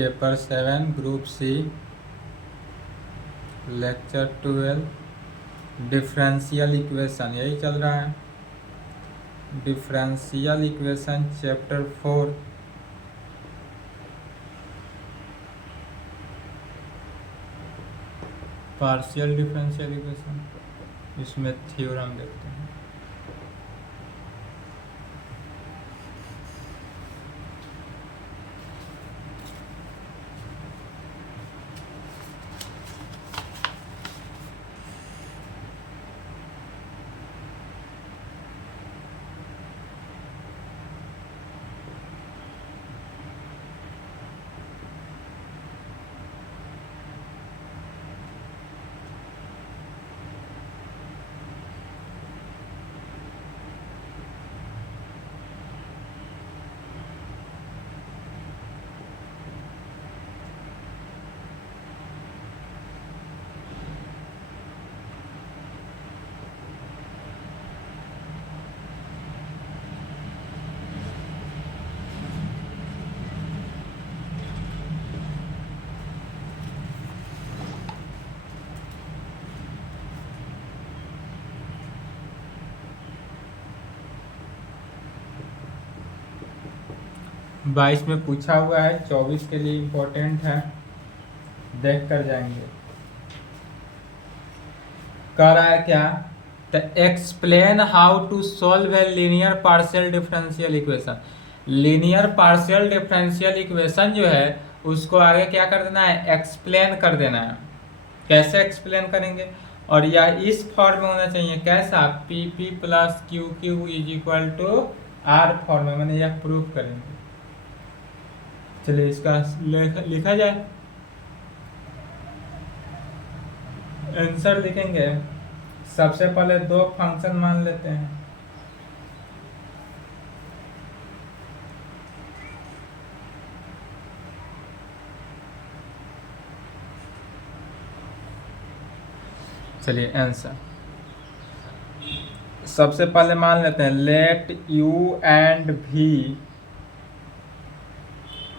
Paper 7 group c lecture 12 differential equation, यही चल रहा है। Differential equation chapter 4 partial differential equation, इसमें थ्योरम देखते हैं। बाईस में पूछा हुआ है, 24 के लिए इम्पोर्टेंट है, देख कर जाएंगे। कह रहा है क्या, तो explain how to solve a linear partial differential equation. Linear partial differential equation जो है उसको आगे क्या कर देना है, एक्सप्लेन कर देना है। कैसे एक्सप्लेन करेंगे, और यह इस फॉर्म में होना चाहिए, कैसा, p P plus Q Q is equal to r form में, मैंने यह प्रूफ करेंगे। चलिए इसका लिखा जाए, आंसर लिखेंगे। सबसे पहले दो फंक्शन मान लेते हैं। चलिए आंसर सबसे पहले मान लेते हैं, let u and v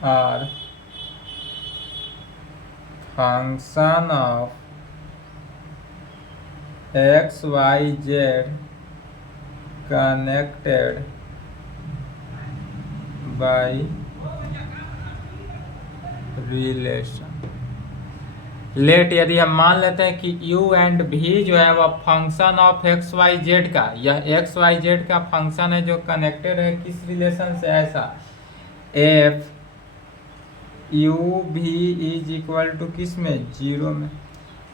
are function of x Y z connected by relation. Let यदि हम मान लेते हैं कि u एंड v जो है वह function of x Y z का, यह एक्स वाई जेड का फंक्शन है जो कनेक्टेड है किस रिलेशन से, ऐसा f u v is equal to किस में, जीरो में।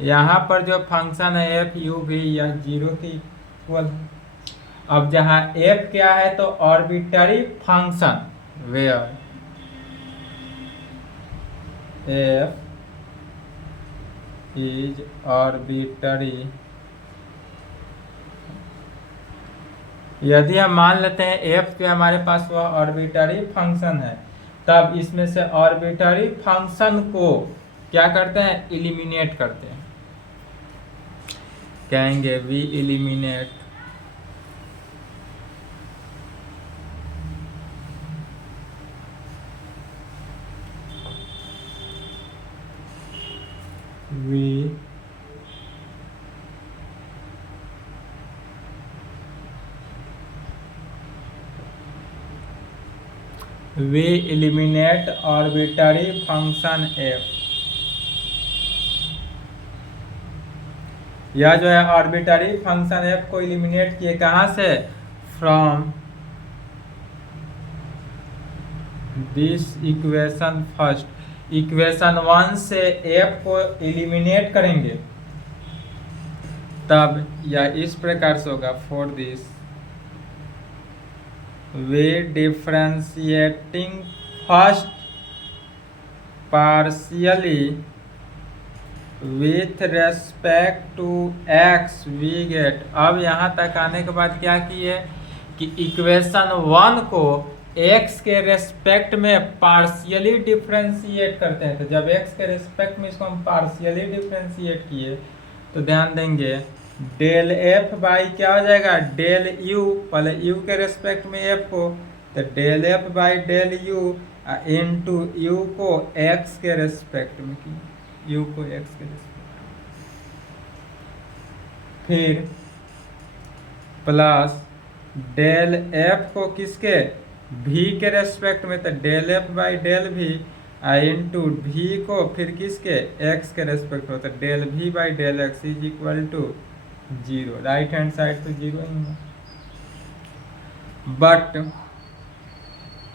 यहाँ पर जो फंक्शन है एफ u v यह जीरो के इक्वल है। अब जहाँ f क्या है तो arbitrary function, where f is arbitrary, यदि हम मान लेते हैं f के हमारे पास वह ऑर्बिटरी फंक्शन है, तब इसमें से ऑर्बिटरी फंक्शन को क्या करते हैं, एलिमिनेट करते हैं। कहेंगे we eliminate we eliminate arbitrary function f। यह जो है आर्बिटरी फंक्शन f को एलिमिनेट किए, कहाँ से, from this equation first. Equation 1 से f को एलिमिनेट करेंगे, तब यह इस प्रकार से होगा, for this way differentiating first partially with respect to x we get. अब यहाँ तक आने के बाद क्या किए कि इक्वेशन 1 को x के रेस्पेक्ट में पार्शियली डिफरेंशिएट करते हैं। तो जब x के रेस्पेक्ट में इसको हम पार्शियली डिफरेंशिएट किए तो ध्यान देंगे डेल एफ बाई क्या हो जाएगा, डेल यू, पहले यू के रेस्पेक्ट में एफ को, तो del F by del u into u को एक्स के रेस्पेक्ट में किया, यू को एक्स के रेस्पेक्ट, फिर प्लस डेल एफ को किसके भी के रेस्पेक्ट में, तो डेल एफ बाई डेल भी इनटू भी को फिर किसके एक्स के रेस्पेक्ट में, तो डेल भी by del x is equal to 0। Right hand side तो 0 ही हुआ, बट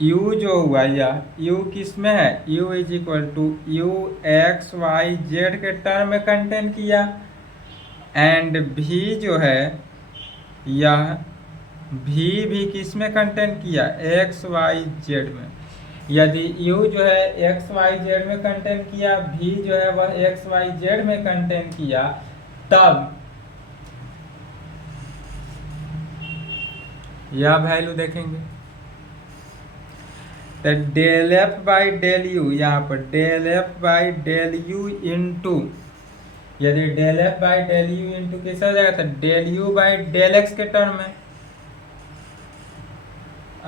u जो हुआ या u किस में है, u is equal to u x Y z के टर्म में कंटेन किया, एंड v जो है यह v भी किस में कंटेन किया, एक्स वाई जेड में। यदि u जो है एक्स वाई जेड में कंटेन किया, v जो है वह एक्स वाई जेड में कंटेन किया, तब यह वैल्यू देखेंगे, तो del F by del U, यहाँ पर del F by del you into, यदि del F by del you into कैसे हो जाएगा, तो del you by del X के टर्म में।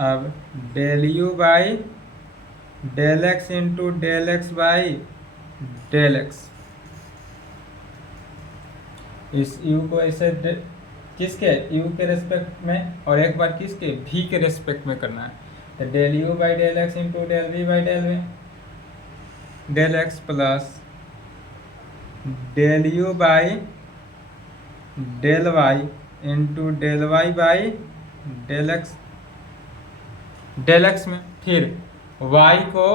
अब del you by del x into del x by del X, इस यू को ऐसे किसके यू के रेस्पेक्ट में और एक बार किसके भी के रेस्पेक्ट में करना है, तो del you by del x into del we by del x plus del you by del Y into del y by del x में, फिर y को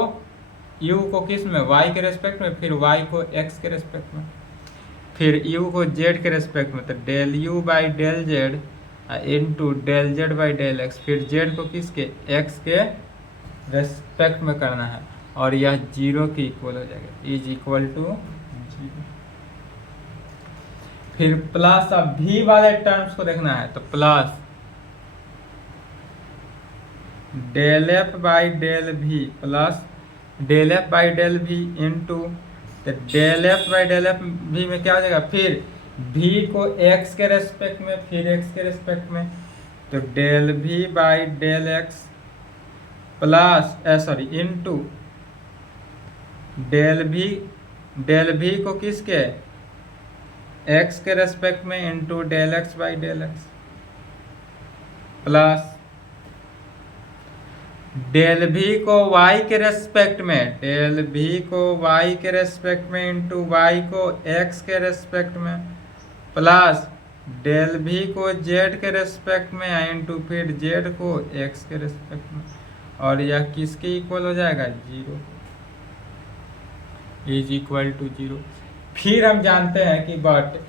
u को किस में y के रेस्पेक्ट में, फिर y को x के रेस्पेक्ट में, फिर u को z के रेस्पेक्ट में, तो del u by del z into del z by del x, फिर z को किसके x के रेस्पेक्ट में करना है, और यह 0 के इक्वल हो जाएगा, इज इक्वल टू 0। फिर प्लस अब v वाले टर्म्स को देखना है, तो plus del F by del V plus del F by del V into, तो del F by del F V में क्या हो जाएगा, फिर v को x के रेस्पेक्ट में, फिर x के रेस्पेक्ट में, तो del v by del x plus into del v को किसके x के रेस्पेक्ट में into del x by del x plus del v को y के रेस्पेक्ट में, डेल v को y के रेस्पेक्ट में इंटू y को x के रेस्पेक्ट में प्लस डेल v को z के रेस्पेक्ट में इंटू फिर z को x के रेस्पेक्ट में, और यह किसके इक्वल हो जाएगा 0, इज इक्वल टू 0। फिर हम जानते हैं कि but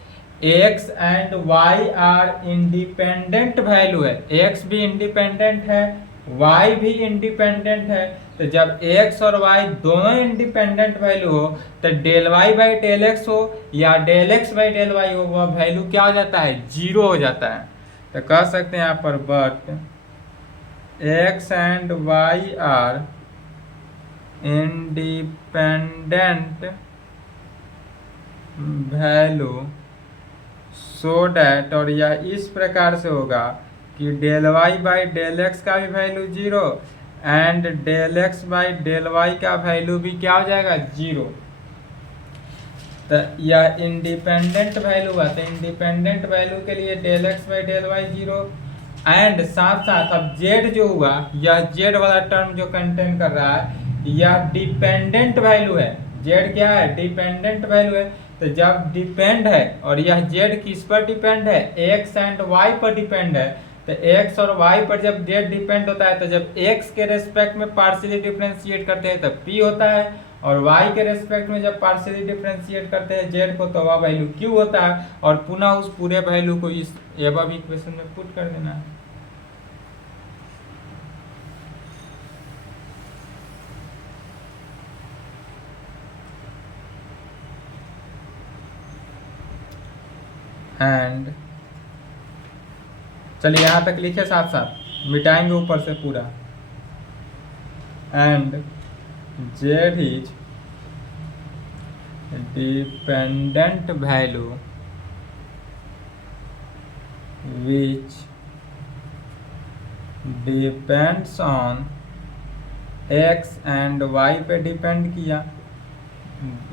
x and y are independent value है, x भी इंडिपेंडेंट है, y भी इंडिपेंडेंट है, तो जब x और y दोनों इंडिपेंडेंट वैल्यू हो, तो del y by del x हो या del x by del y हो, वह वैल्यू क्या हो जाता है 0 हो जाता है। तो कह सकते हैं यहाँ पर but x and y are independent value so that, और यह इस प्रकार से होगा कि del y by del x का भी value 0 and del x by del Y का वैल्यू भी क्या हो जाएगा 0। तो यह इंडिपेंडेंट वैल्यू हुआ, तो इंडिपेंडेंट वैल्यू के लिए del x by del y 0, and साथ साथ अब जेड जो हुआ, यह जेड वाला टर्म जो कंटेन कर रहा है यह डिपेंडेंट वैल्यू है। जेड क्या है डिपेंडेंट वैल्यू है, तो जब डिपेंड है और यह जेड किस पर डिपेंड है एक्स एंड वाई पर डिपेंड है, तो x और y पर जब z डिपेंड होता है, तो जब x के रेस्पेक्ट में पार्शियली डिफरेंशिएट करते हैं तब p होता है, और y के रेस्पेक्ट में जब पार्शियली डिफरेंशिएट करते हैं z को तो वह वैल्यू q होता है, और पुनः उस पूरे वैल्यू को इस एबव इक्वेशन में पुट कर देना है। एंड चलिए यहाँ तक लिखे, साथ साथ मिटाएंगे ऊपर से पूरा। And z is dependent value which depends on x and y पे डिपेंड किया,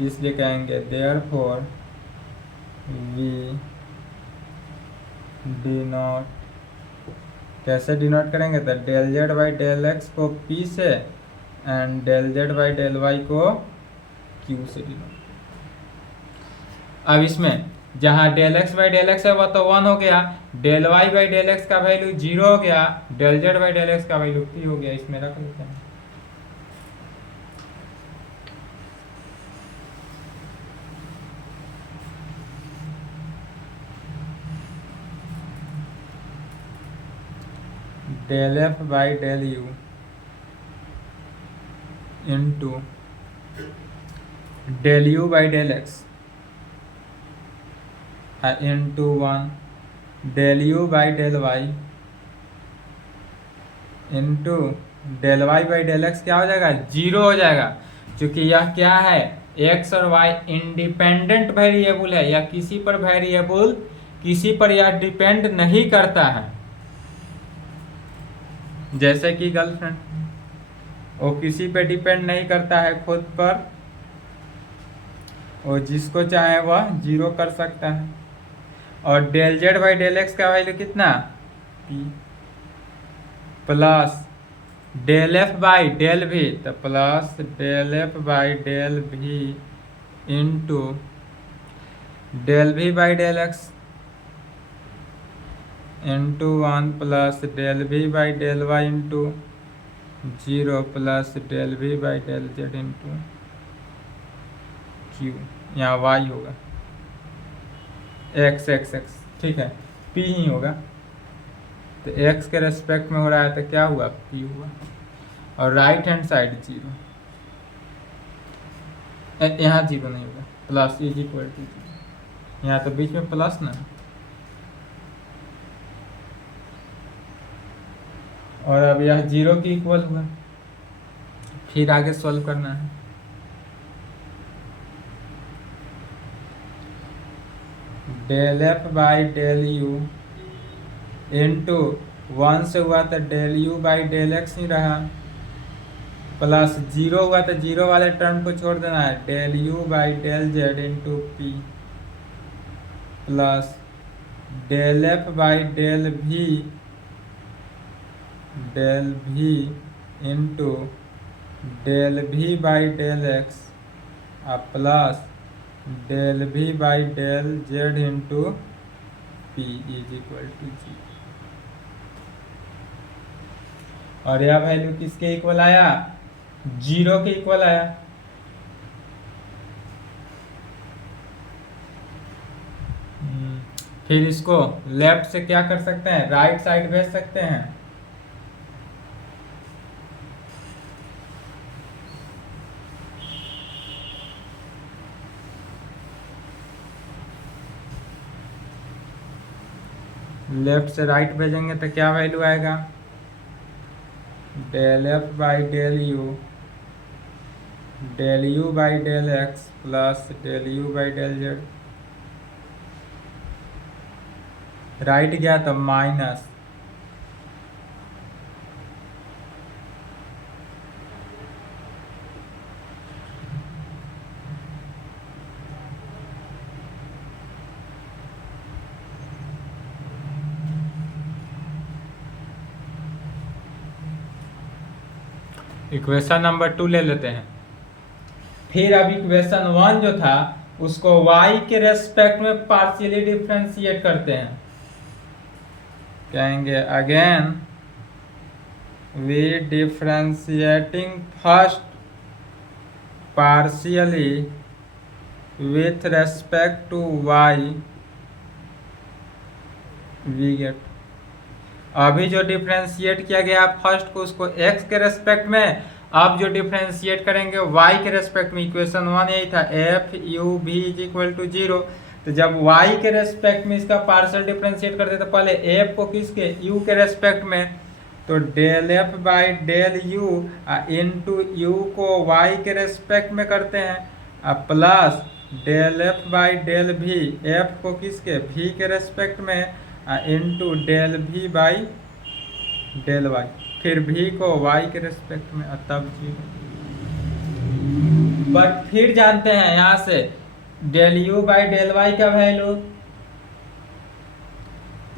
इसलिए कहेंगे देयरफॉर वी डिनोट, कैसे डिनोट करेंगे तो del Z by del x को पी से and del Z by del y को क्यू से डिनोट। अब इसमें जहाँ del x by del x है वह तो 1 हो गया, del y by del x का वैल्यू 0 हो गया, del Z by del x का वैल्यू p हो गया, इसमें रख लेते हैं। Del F by del you into del you by del x into 1 del you by del Y into del y by del x क्या हो जाएगा 0 हो जाएगा, क्योंकि यह क्या है एक्स और वाई इंडिपेंडेंट वेरिएबल है, या किसी पर वेरिएबल किसी पर यह डिपेंड नहीं करता है। जैसे कि गर्लफ्रेंड वो किसी पे डिपेंड नहीं करता है खुद पर, और जिसको चाहे वह 0 कर सकता है। और del Z by del x का वैल्यू कितना p plus del F by del V, तो plus del F by del V into del भी by del x into 1 plus del भी by del Y into 0 plus del भी by del Z into Q, यहाँ Y होगा X X X, ठीक है p ही होगा, तो x के रेस्पेक्ट में हो रहा है तो क्या हुआ p हुआ, और राइट हैंड साइड 0, यहाँ 0 नहीं होगा, प्लस इज इक्वल टू 0, यहाँ तो बीच में प्लस ना, और अब यह 0 की इक्वल हुआ, फिर आगे सॉल्व करना है। Del F by del you into 1 से हुआ तो del you by del X ही रहा, प्लस 0 हुआ तो 0 वाले टर्म को छोड़ देना है, del you by del Z into P plus del F by del V into del भी by del x plus del भी by del Z into P is equal to 0। और यह वैल्यू किसके इक्वल आया 0 के इक्वल आया। फिर इसको लेफ्ट से क्या कर सकते हैं राइट साइड भेज सकते हैं, लेफ्ट से राइट भेजेंगे तो क्या वैल्यू आएगा del F by del you by del x plus del you by del Z, right गया तो माइनस इक्वेशन नंबर 2 ले लेते हैं। फिर अब इक्वेशन 1 जो था उसको y के रेस्पेक्ट में पार्शियली डिफरेंशिएट करते हैं, कहेंगे again we differentiating first partially with respect to y we get, अभी जो डिफरेंशिएट किया गया फर्स्ट को उसको x के रेस्पेक्ट में, अब जो डिफरेंशिएट करेंगे y के रेस्पेक्ट में, इक्वेशन 1 यही था एफ यू भी इज इक्वल टू 0, तो जब y के रेस्पेक्ट में इसका पार्शियल डिफरेंशिएट करते तो पहले f को किसके u के रेस्पेक्ट में, तो del F by del you into u को y के रेस्पेक्ट में करते हैं plus del F by del भी f को किसके v के रेस्पेक्ट में इंटू डेल भी बाई डेल वाई। फिर भी को y के रेस्पेक्ट में, तब 0। बट फिर जानते हैं यहाँ से del u by del Y का वैल्यू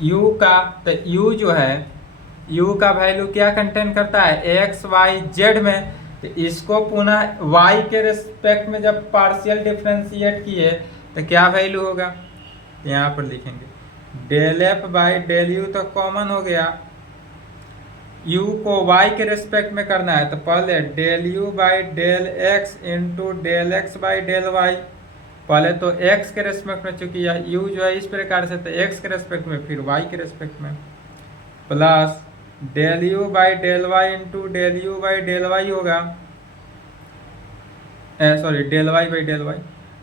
u का, तो u जो है u का वैल्यू क्या कंटेन करता है x y z में। तो इसको पुनः y के रेस्पेक्ट में जब पार्शियल डिफरेंशिएट किए तो क्या वैल्यू होगा, तो यहाँ पर लिखेंगे del f by del u तो कॉमन हो गया, u को y के रेस्पेक्ट में करना है तो पहले del u by del x into del x by del y, पहले तो x के रेस्पेक्ट में, चूंकि यह u जो है इस प्रकार से तो x के रेस्पेक्ट में फिर y के रेस्पेक्ट में, plus del u by del Y into del u by del Y होगा, sorry del y by del Y,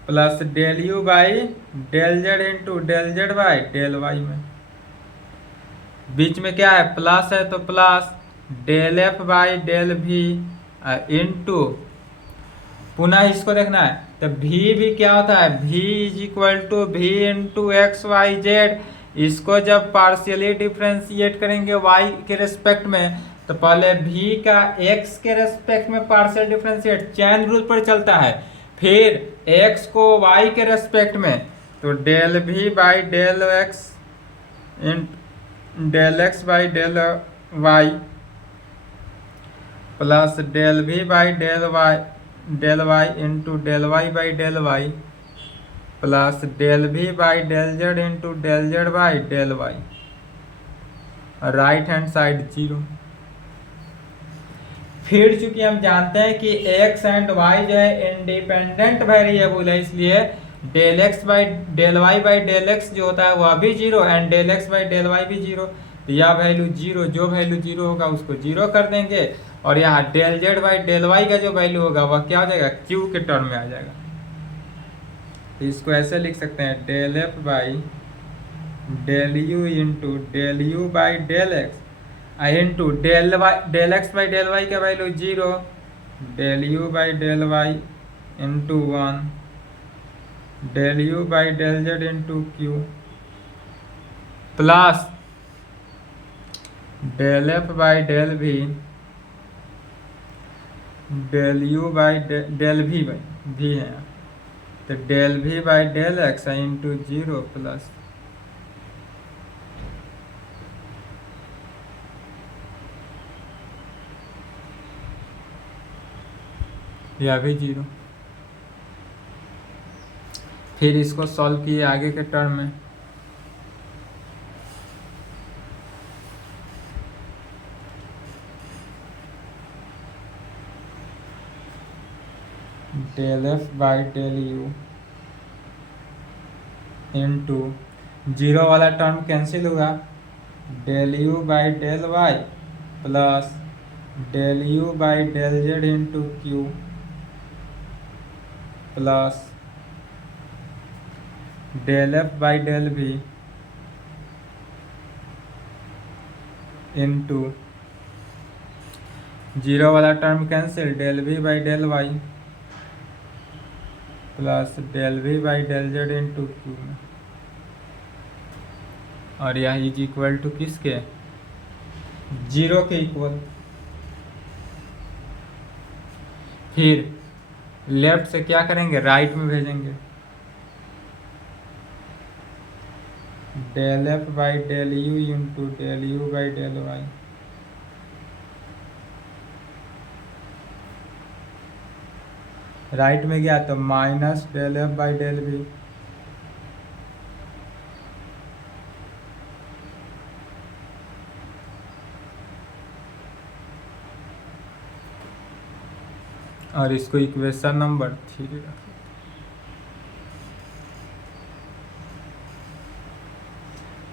plus del u by del z into del z by del y में, बीच में क्या है plus है तो plus del f by del v into, पुनः इसको देखना है तो v भी क्या होता है v is equal to v into x Y z. इसको जब पार्शियली डिफ्रेंशिएट करेंगे y के रेस्पेक्ट में तो पहले v का x के रेस्पेक्ट में पार्शियल डिफ्रेंशिएट चैन रूल पर चलता है, फिर x को y के रेस्पेक्ट में तो del v by del x del x by del Y plus del v by del Y into del y by del Y plus del v by del z into del z by del y, right hand side 0। फिर चूंकि हम जानते हैं कि x and y जो है independent variable है, इसलिए del x by del y by del x जो होता है वह भी 0 and del x by del y भी 0। तो यह वैल्यू 0, जो वैल्यू 0 होगा उसको 0 कर देंगे और यहाँ del Z by del Y का जो वैल्यू होगा वह क्या हो जाएगा q के टर्म में आ जाएगा। तो इसको ऐसे लिख सकते हैं del F by del you into del you by del x into del x by del Y का value 0, del you by del Y into 1, del you by del Z into Q plus del F by del V del you by del we by V है तो del we by del x into 0 plus यह भी 0। फिर इसको solve किए आगे के term में, del F by del you into 0 वाला टर्म कैंसिल हुआ, del you by del Y plus del you by del Z into Q plus del F by del we into 0 वाला term cancel, del we by del Y plus del we by del Z into Q में, और यह is equal to किसके 0 के equal. फिर left से क्या करेंगे राइट में भेजेंगे, del F by del you into del you by del y right में गया तो minus del F by del v और इसको इक्वेशन नंबर 3 रखें।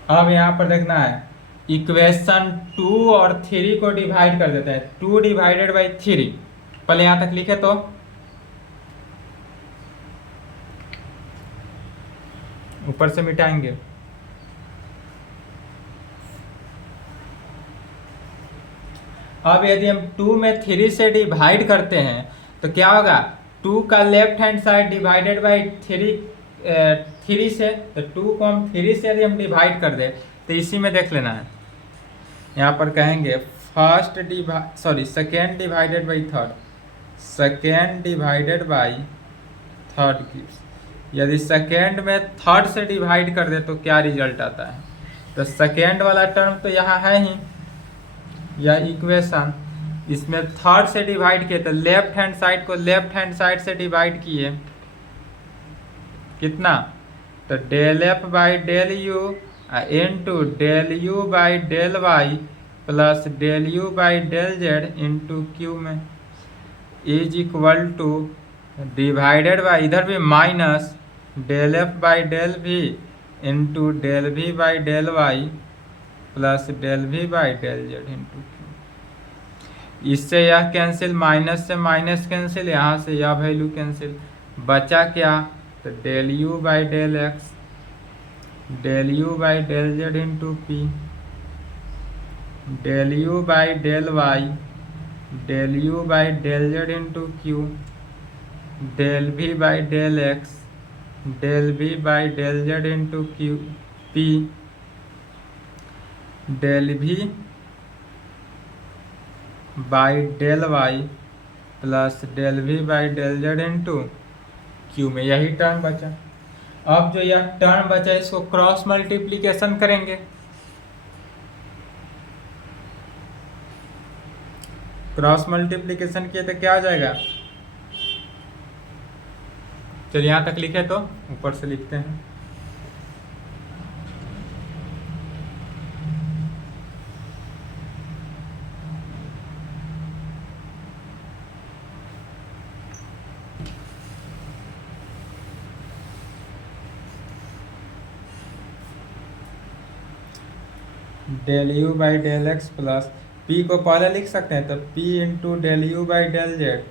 अब यहाँ पर देखना है इक्वेशन 2 और 3 को डिवाइड कर देते हैं, 2 डिवाइडेड बाई 3, पहले यहाँ तक लिखे तो ऊपर से मिटाएंगे, अब यदि हम 2 में 3 से डिवाइड करते हैं तो क्या होगा 2 का left hand side divided by 3 से, तो 2 को हम 3 से यदि हम डिवाइड कर दे तो इसी में देख लेना है, यहाँ पर कहेंगे second divided by third, second divided by third gives. यदि सेकेंड में थर्ड से डिवाइड कर दे तो क्या रिजल्ट आता है? तो सेकेंड वाला टर्म तो यहाँ है ही, यह इक्वेशन, इसमें थर्ड से डिवाइड किए तो लेफ्ट हैंड साइड को लेफ्ट हैंड साइड से डिवाइड किए, कितना? तो del F by del you into del you by del Y plus del you by del Z into Q में is equal to divided by इधर भी minus del F by del we into del we by del Y plus del we by del Z into Q. इससे यह cancel, minus से minus cancel, यहाँ से यह value cancel, बचा क्या? तो del you by del x, del you by del Z into p, del you by del y, del you by del Z into q, del we by del x, del we by del Z into q p, del we by del Y plus del we by del Z into Q में यही term बचा। अब जो यह term बचा इसको cross multiplication करेंगे, cross multiplication किए तो क्या आ जाएगा? चलिए यहाँ तक लिखे तो ऊपर से लिखते हैं। Del you by del x plus p को पहले लिख सकते हैं तो p into del you by del Z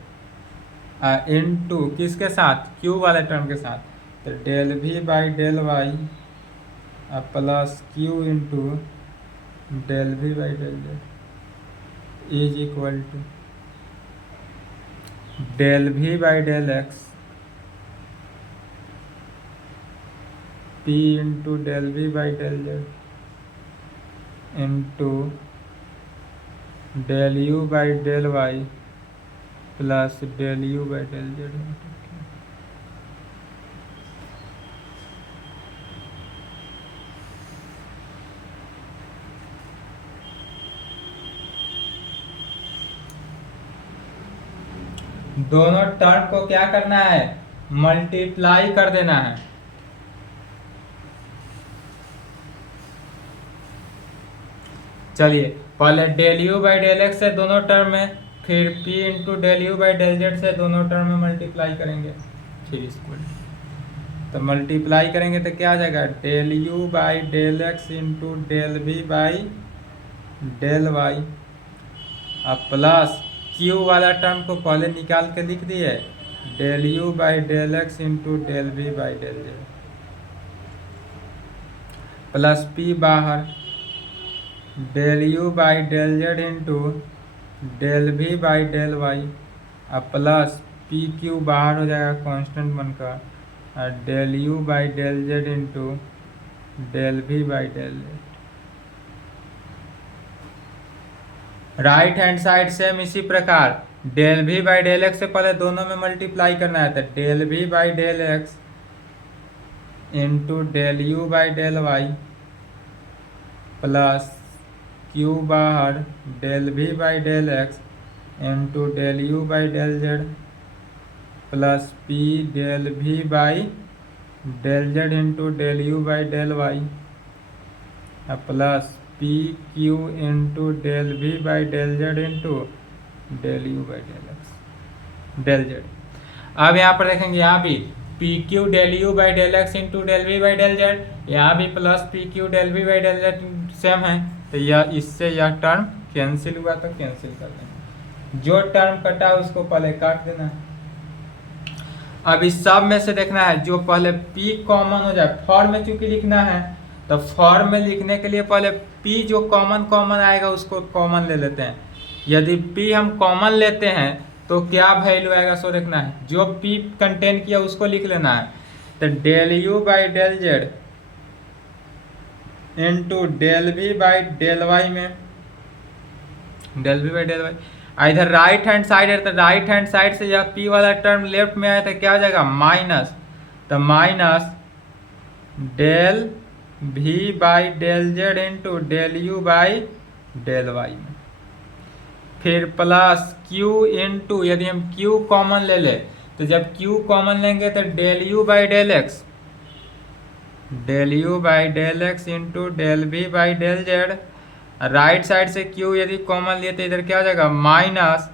into किसके साथ? क्यू वाले टर्म के साथ, तो del we by del Y plus q into del we by del z is equal to del we by del x p into del we by del Z into del you by del Y plus del you by del Z into दोनों term को क्या करना है? Multiply कर देना है। चलिए पहले del you by del x से दोनों टर्म में, फिर p into del you by del z से दोनों टर्म में मल्टीप्लाई करेंगे, फिर इसको तो मल्टीप्लाई करेंगे तो क्या आ जाएगा? Del you by del x into del we by del Y अब प्लस क्यू वाला टर्म को पहले निकाल के लिख दिए, del you by del x into del we by del Z plus P बाहर del you by del Z into del we by del Y अब प्लस पी क्यू बाहर हो जाएगा कांस्टेंट बनकर, और डेल you by del Z into del we by del Z. Right hand side same इसी प्रकार del we by del x से पहले दोनों में मल्टीप्लाई करना है, तो del we by del x into del you by del Y plus Q बाहर del we by del x into del you by del Z plus P del we by del Z into del you by del Y plus P Q into del we by del Z into del you by del x del z. अब यहाँ पर देखेंगे यहाँ भी p q del you by del x into del we by del z, यहाँ भी plus P q del we by del z same है, तो यह इससे यह टर्म कैंसिल हुआ तो कैंसिल कर देना, जो टर्म कटा उसको पहले काट देना है। अब इस सब में से देखना है जो पहले p कॉमन हो जाए, फॉर्म में चूंकि लिखना है तो फॉर्म में लिखने के लिए पहले p जो कॉमन आएगा उसको कॉमन ले लेते हैं। यदि p हम कॉमन लेते हैं तो क्या वैल्यू आएगा सो देखना है, जो p कंटेन किया उसको लिख लेना है, तो del you by del Z into del we by del Y में del we by del Y. इधर राइट हैंड साइड है तो राइट हैंड साइड से जब पी वाला टर्म लेफ्ट में आया तो क्या हो जाएगा माइनस, तो minus del we by del Z into del you by del Y में, फिर प्लस क्यू इंटू, यदि हम क्यू कॉमन ले ले तो जब क्यू कॉमन लेंगे तो del you by del x, del you by del x into del we by del Z. Right side से क्यू यदि कॉमन लिए तो इधर क्या हो जाएगा minus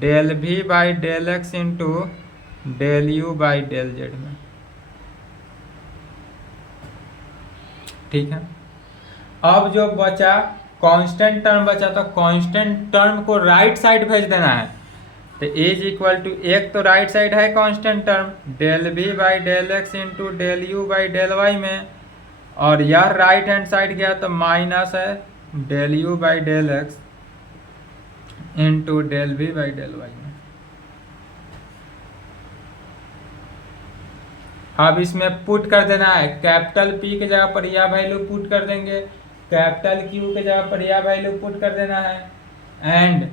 del we by del x into del you by del Z में। ठीक है, अब जो बचा कांस्टेंट टर्म बचा, तो कांस्टेंट टर्म को राइट साइड भेज देना है। तो इज इक्वल टू, एक तो राइट साइड है constant term del we by del x into del you by del Y में, और यह राइट हैंड साइड गया तो माइनस है del you by del x into del we by del Y में। अब इसमें पुट कर देना है, कैपिटल पी के जगह पर यह वैल्यू पुट कर देंगे, कैपिटल क्यू के जगह पर यह वैल्यू पुट कर देना है, एंड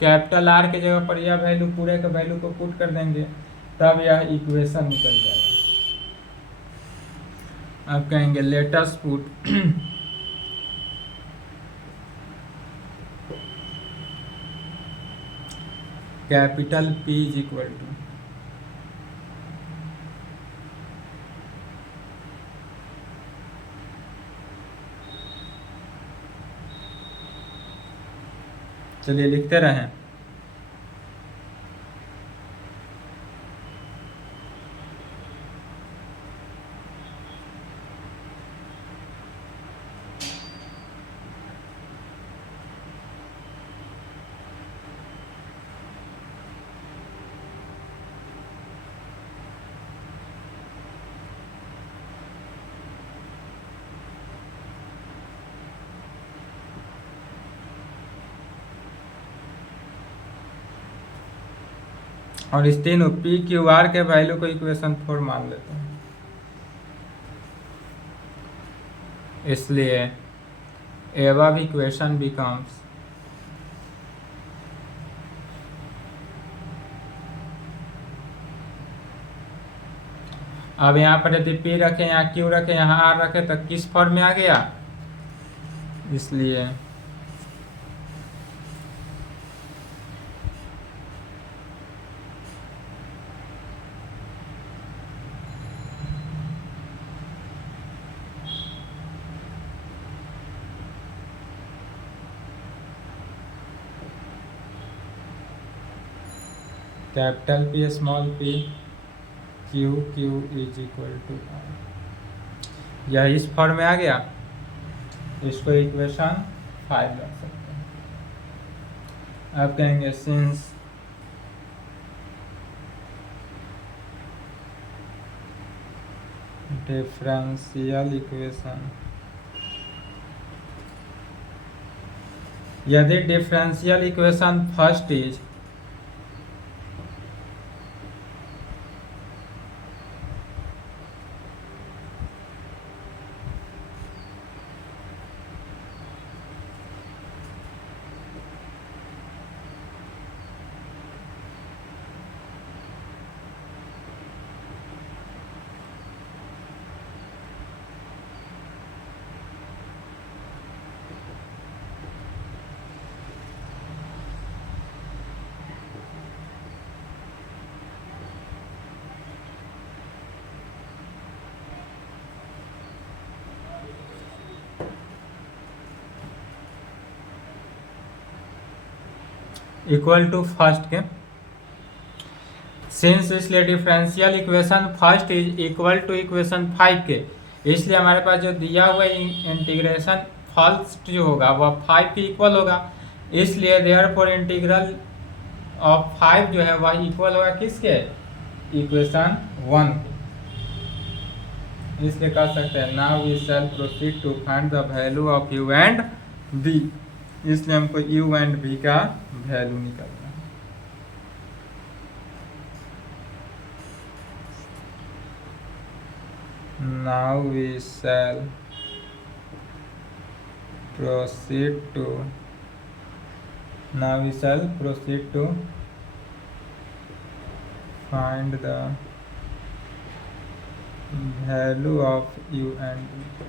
कैपिटल आर के जगह पर यह वैल्यू, पूरे के वैल्यू को पुट कर देंगे, तब यह इक्वेशन निकल जाएगा। अब कहेंगे let us put capital P is equal to, चलिए लिखते रहें, और इस तीनों पी क्यू आर के वैल्यू को इक्वेशन 4 मान लेते हैं। इसलिए एवब इक्वेशन बिकम्स अब यहाँ पर यदि पी रखे, यहाँ क्यू रखे, यहाँ आर रखे तो किस फॉर्म में आ गया, इसलिए capital P small p q Q is equal to r, यह इस फॉर्म में आ गया। इसको इक्वेशन 5 रख सकते हैं। अब कहेंगे सिंस डिफरेंशियल इक्वेशन, यदि differential equation first is equal to first के, सिंस इसलिए differential equation first is equal to equation 5 के, इसलिए हमारे पास जो दिया हुआ इंटीग्रेशन फर्स्ट जो होगा वह 5 के इक्वल होगा, इसलिए देयरफॉर इंटीग्रल ऑफ 5 जो है वह इक्वल होगा किसके, इक्वेशन 1 के। इसलिए कह सकते हैं now we shall proceed to find the value of u and v, इसलिए हमको u एंड v का वैल्यू निकालना है। Now we shall proceed to Now we shall proceed to find the value of u and v.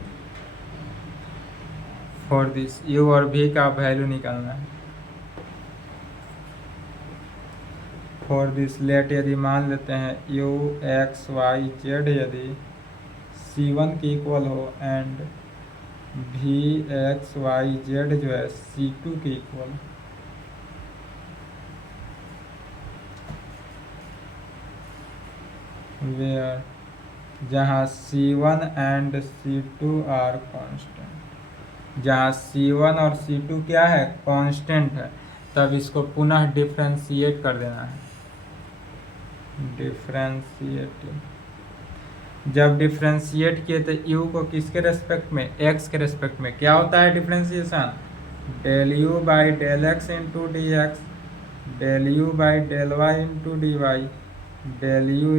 For this u और v का value निकालना है. For this let यदि मान लेते हैं u x y z यदि c1 के इक्वल हो and v x y z जो है c2 के इक्वल, where जहाँ c1 and c2 are constant, जहाँ c1 और c2 क्या है, कांस्टेंट है, तब इसको पुनः डिफ्रेंशिएट कर देना है. डिफ्रेंशिएटिंग, जब डिफ्रेंशिएट किए तो u को किसके रेस्पेक्ट में, x के रेस्पेक्ट में. क्या होता है differentiation, del u by del x into D X, del u by del Y into D Y, del u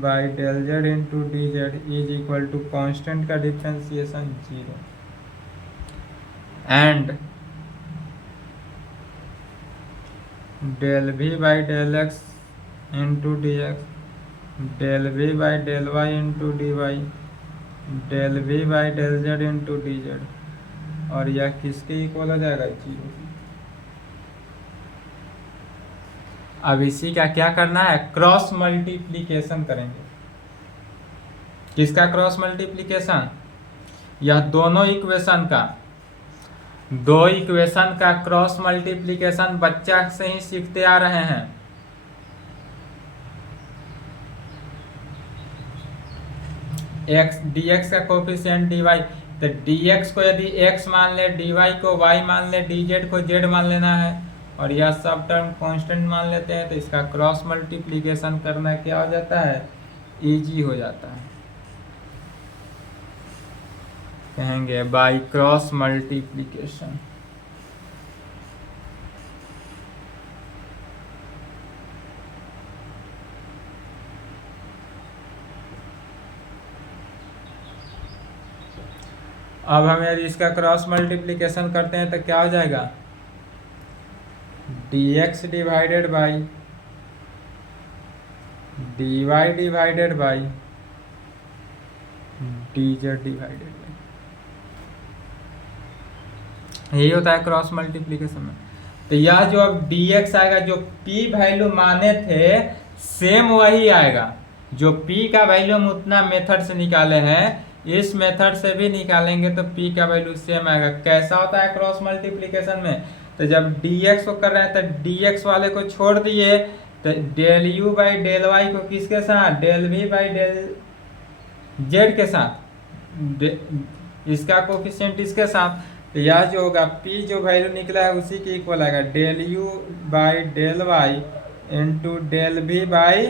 by del Z into D Z is equal to constant का differentiation 0 and del v by del x into D X, del v by del Y into D Y, del v by del Z into D Z, और यह किसके equal हो जाएगा, 0. अब इसी का क्या करना है, क्रॉस मल्टीप्लीकेशन करेंगे. किसका क्रॉस मल्टीप्लीकेशन, यह दोनों इक्वेशन का, दो इक्वेशन का क्रॉस मल्टीप्लीकेशन बच्चा से ही सीखते आ रहे हैं. x dx का कोफिशिएंट dy, तो dx को यदि x मान ले, dy को y मान ले, dz को z मान लेना है, और यह सब टर्म कांस्टेंट मान लेते हैं, तो इसका क्रॉस मल्टीप्लीकेशन करना क्या हो जाता है, इजी हो जाता है. कहेंगे बाय क्रॉस मल्टीप्लीकेशन. अब हम यदि इसका क्रॉस मल्टीप्लीकेशन करते हैं तो क्या हो जाएगा, dx divided by dy divided by dz divided by. यही होता है क्रॉस मल्टीप्लीकेशन में. तो यह जो अब dx आएगा, जो p वैल्यू माने थे सेम वही आएगा. जो p का वैल्यू हम उतना मेथड से निकाले हैं, इस मेथड से भी निकालेंगे तो p का वैल्यू सेम आएगा. कैसा होता है क्रॉस मल्टीप्लीकेशन में, तो जब dx को कर रहे हैं तो dx वाले को छोड़ दिए, तो del u by del y को किसके साथ, del v by del z के साथ, इसका कोफिशिएंट इसके साथ. तो यह जो होगा p जो वैल्यू निकला है उसी के इक्वल आएगा, del u by del Y into del v by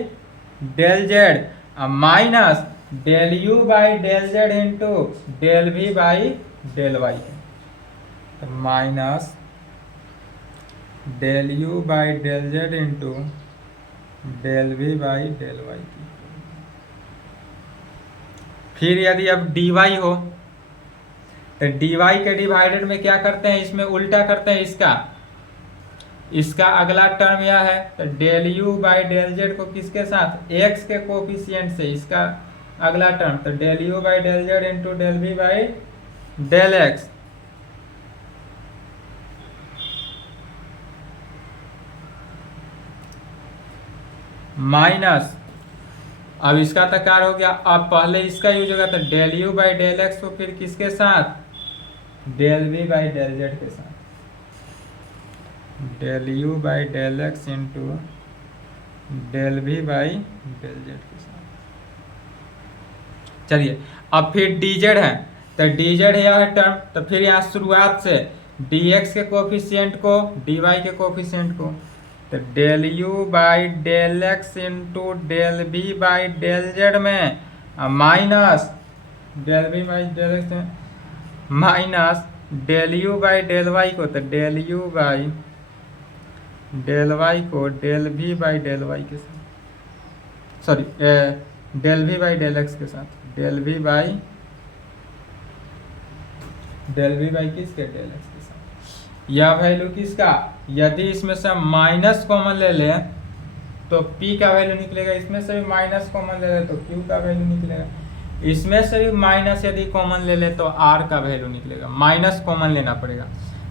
del Z minus del u by del Z into del v by del Y. तो minus del u by del Z into del v by del Y. फिर यदि अब dy हो तो dy के divided में क्या करते हैं, इसमें उल्टा करते हैं. इसका अगला टर्म यह है, तो del u by del z को किसके साथ, x के कोफिशिएंट से, इसका अगला टर्म, तो del u by del Z into del v by del x. Minus, अब इसका तकार हो गया, अब पहले इसका यूज होगा, तो del u by del x को फिर किसके साथ, del v by del z के साथ, del u by del x into del v by del z के साथ. चलिए अब फिर dz है, तो dz है यह टर्म, तो फिर यहाँ शुरुआत से dx के कोफिशिएंट को, dy के कोफिशिएंट को, तो del u by del x into del v by del Z में minus del v by del x में minus del u by del y को, तो del u by del y को del v by del y के साथ, sorry del v by del X के साथ, del v by किसके, del X के साथ. यह वैल्यू किसका, यदि इसमें से हम माइनस कॉमन ले लें तो P का वैल्यू निकलेगा, इसमें से भी माइनस कॉमन ले लें तो Q का वैल्यू निकलेगा, इसमें से भी माइनस यदि कॉमन ले ले तो R का वैल्यू निकलेगा। माइनस कॉमन लेना पड़ेगा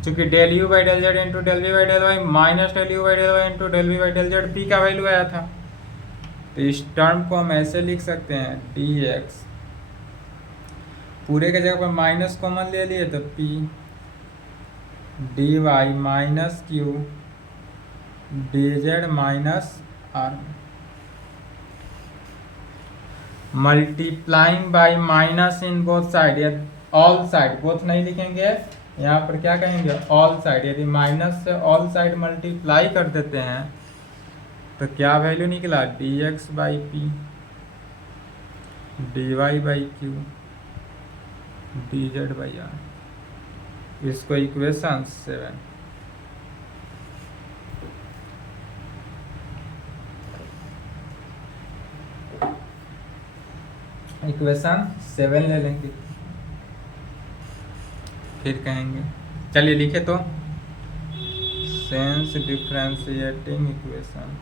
क्योंकि del you by del Z into del we by del y minus del you by del Y into del we by del z P का वैल्यू आया था। तो इस टर्म को हम ऐसे लिख सकते हैं dx, पूरे के जगह पर माइनस कॉमन ले लिए तो P dy minus q dz minus r, multiplying by minus in both side, या ऑल साइड, बोथ नहीं लिखेंगे यहाँ पर क्या कहेंगे ऑल साइड। यदि माइनस से ऑल साइड मल्टीप्लाई कर देते हैं तो क्या वैल्यू निकला, dx by P dy by Q dz by r. इसको इक्वेशन 7 ले लेंगे, फिर कहेंगे, चलिए लिखे तो सेंस डिफरेंशिएटिंग इक्वेशन।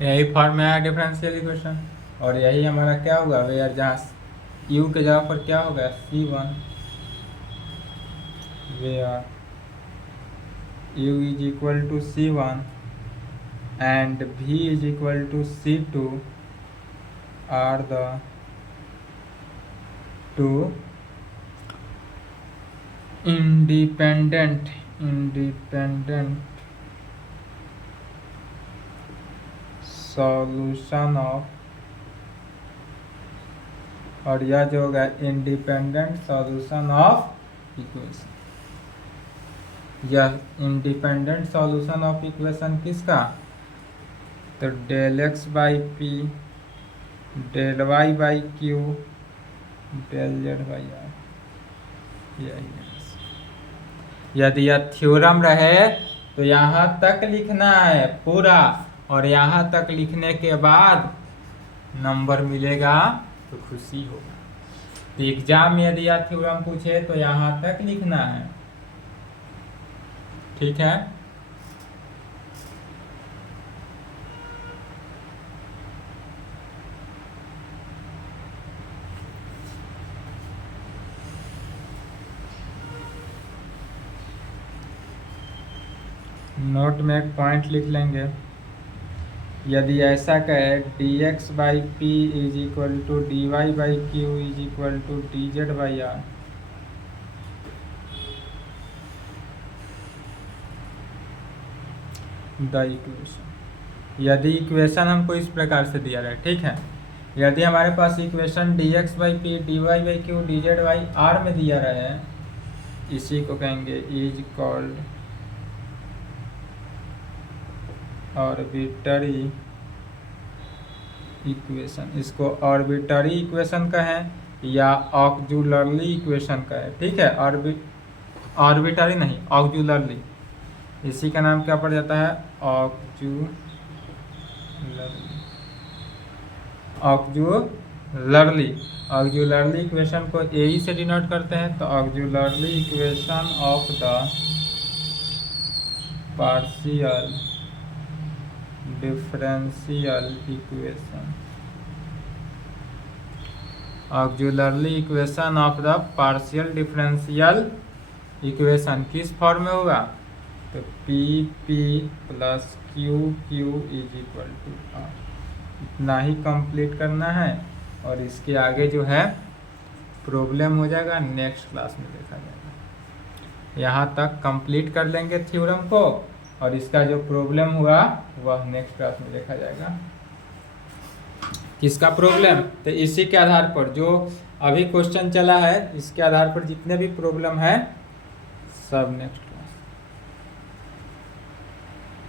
यही फॉर्म में आया डिफरेंशियल इक्वेशन, और यही हमारा क्या होगा वेयर, जहाँ u के जगह पर क्या होगा C1, where u is equal to C1 and v is equal to C2 are the two independent solution of, और यह जो होगा इंडिपेंडेंट सॉल्यूशन ऑफ इक्वेशन। यह इंडिपेंडेंट सॉल्यूशन ऑफ इक्वेशन किसका, तो del x by p del y by q del Z by r. यदि यह theorem रहे तो यहाँ तक लिखना है पूरा, और यहाँ तक लिखने के बाद नंबर मिलेगा तो खुशी होगा। तो एग्जाम में यदि यह थ्योरम पूछे तो यहाँ तक लिखना है, ठीक है। नोट में एक पॉइंट लिख लेंगे, यदि ऐसा कहे dx by p is equal to dy by q is equal to dz by r, the equation. यदि इक्वेशन हमको इस प्रकार से दिया रहा है, ठीक है, यदि हमारे पास equation dx by P dy by Q dz by R में दिया रहा है, इसी को कहेंगे इज कॉल्ड आर्बिट्ररी इक्वेशन। इसको आर्बिट्ररी इक्वेशन कहें या ऑक्जुलरली इक्वेशन कहें, ठीक है। आर्बिट्ररी नहीं, ऑक्जुलरली, इसी का नाम क्या पड़ जाता है ऑक्जुलरली ऑक्जुलरली ऑक्जुलरली इक्वेशन को ए से डिनोट करते हैं, तो auxiliary equation of the partial differential equation, auxiliary equation of the partial differential equation किस फॉर्म में होगा, तो P P plus Q Q is equal to R. इतना ही कंप्लीट करना है और इसके आगे जो है प्रॉब्लम हो जाएगा, नेक्स्ट क्लास में देखा जाएगा। यहाँ तक कंप्लीट कर लेंगे थ्योरम को और इसका जो प्रॉब्लम हुआ वह नेक्स्ट क्लास में देखा जाएगा। किसका प्रॉब्लम, तो इसी के आधार पर जो अभी क्वेश्चन चला है इसके आधार पर जितने भी प्रॉब्लम है सब नेक्स्ट क्लास।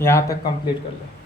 यहाँ तक कंप्लीट कर ले।